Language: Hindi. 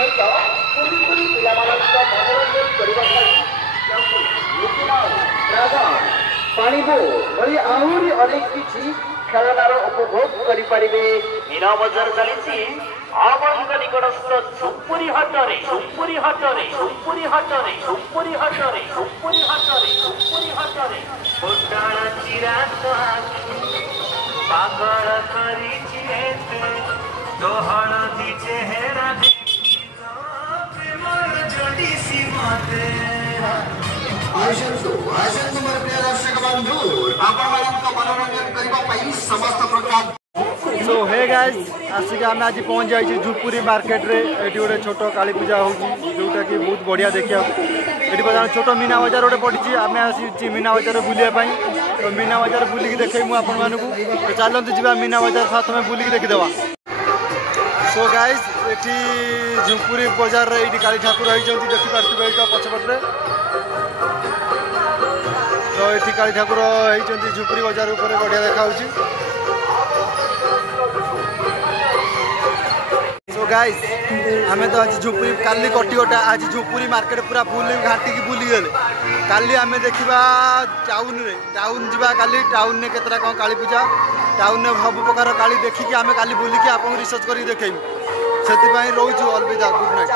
सहित कुली पिलाମାନଙ୍କ मनोरंजन କରିବା ପାଇଁ पानी बो भली आहुरी अनेक किछि खेलनार उपभोग करि परिबे। मीना बजार चली आपंक निकटस्थ झुंपुरी हटरे झुंपुरी हटरे झुंपुरी हटरे झुंपुरी हटरे झुंपुरी हटरे झुंपुरी हटरे फुटाण चिरा तो पागल करी तोहण दी चेहरा प्रेमर जोड़ी सी मते आसंतु मोर प्रिय दर्शक बंधु आपनका मनोरंजन करबा पई समस्त प्रकार। सो हे गाइस आसिक आम आज पहुँच जाइए झुंपुरी मार्केट रे एटी गोटे छोट काली पूजा होउची जोटा कि बहुत बढ़िया देखिया एटी बजार छोट मीना बजार गोटे पड़ी आम आसी मीना बजार बुलिया पाई तो मीना बजार बुलिक देखे मु आपण मानकु तो चलते जीवा मीना बजार प्रथम बुलिक देखिदेवा। सो गाइस एटी झुंपुरी बजार रे एटी काली ठाकुर होइचंती देखि पारथिबे तो पछपटरे तो ये काली ठाकुर होती झुंपुरी बजार ऊपर बढ़िया देखा। सो गाइस आम तो आज झुंपुरी काली कटिगटा आज झुंपुरी मार्केट पूरा फुल घाटी की बुली गले काली आम देखा टाउन जावा काली टाउन में केतरा कौन काली पूजा टाउन में सब प्रकार काली देखिकी आम काली बुलिकी आपको रिसर्च कर देखेबू से रोचु अलविदा गुड नाइट।